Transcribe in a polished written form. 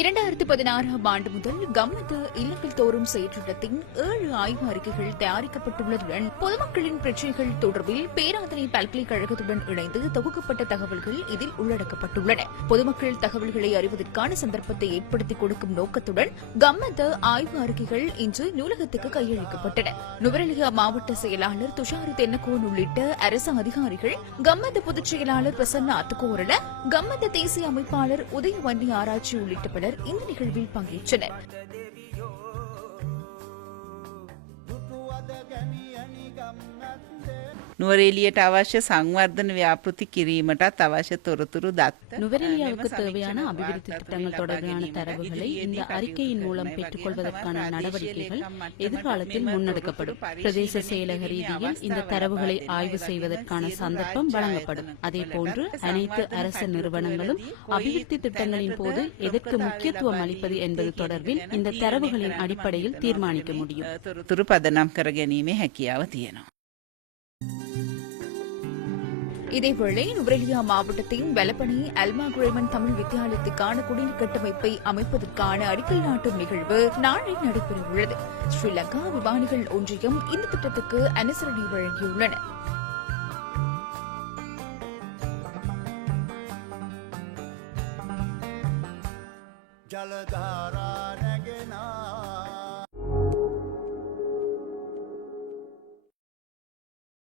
2016ஆம் ஆண்டு முதல் கம்மது இல்லங்கள் தோறும் செயற்றிட்டத்தின் 7 ஆய்வு அறிக்கைகள் தயாரிக்கப்பட்டுள்ளதுடன் பொதுமக்களின் பிரச்சினைகள் தொடர்பில் பேராதனை பல்கலைக்கழகத்துடன் இணைந்து தொகுக்கப்பட்ட தகவல்கள் இதில் உள்ளடக்கப்பட்டுள்ளன. பொதுமக்கள் தகவல்களை அறிவதற்கான சந்தர்ப்பத்தை ஏற்படுத்திக் கொடுக்கும் நோக்கத்துடன் கம்மது ஆய்வு அறிக்கைகள் இன்று நூலகத்துக்கு கையளிக்கப்பட்டன. நுவரெலியா மாவட்ட செயலாளர் துஷாரி தென்னகோன் உள்ளிட்ட அரசு அதிகாரிகள், கம்மது பொதுச் செயலாளர் பிரசன்னா அத்துக்கோரல, கம்மது தேசிய அமைப்பாளர் உதயவன்னி ஆராய்ச்சி உள்ளிட்ட பலர் இந்த நிகழ்வில் பங்கேற்றனர். நுவரெலிයට අවශ්‍ය සංවර්ධන ව්‍යාපෘති කිරීමටත් අවශ්‍ය තොරතුරු දත්ත நுவரெலியாவுக்கு தேவையான அபிவிருத்தி திட்டங்கள் தொடர்பான தரவுகளை இந்த அறிக்கையின் மூலம் பெற்றுக்கொள்வதற்கான நடவடிக்கைகள் எதிர்காலத்தில் முன்னெடுக்கப்படும். பிரதேச செயலக ரீதியில் இந்த தரவுகளை ஆய்வு செய்வதற்கான சந்தர்ப்பம் வழங்கப்படும். அதேபோன்று அனைத்து அரசு நிறுவனங்களும் அபிவிருத்தி திட்டங்களின் போது எதற்கு முக்கியத்துவம் அளிப்பது என்பது தொடர்பில் இந்த தரவுகளின் அடிப்படையில் தீர்மானிக்க முடியும். තොරතුරු පදනම් කර ගැනීමේ හැකියාව තියෙනවා. இதேவேளை நுவரெலியா மாவட்டத்தின் வெலப்பனை அல்மாகுரேமன் தமிழ் வித்தியாலயத்துக்கான குடிநீர் கட்டமைப்பை அமைப்பதற்கான அடிக்கல் நாட்டும் நிகழ்வு நாளை நடைபெறவுள்ளது. ஸ்ரீலங்கா விமானிகள் ஒன்றியம் இந்த திட்டத்துக்கு அனுசரணை வழங்கியுள்ளன. ජලධාරා නැගෙනා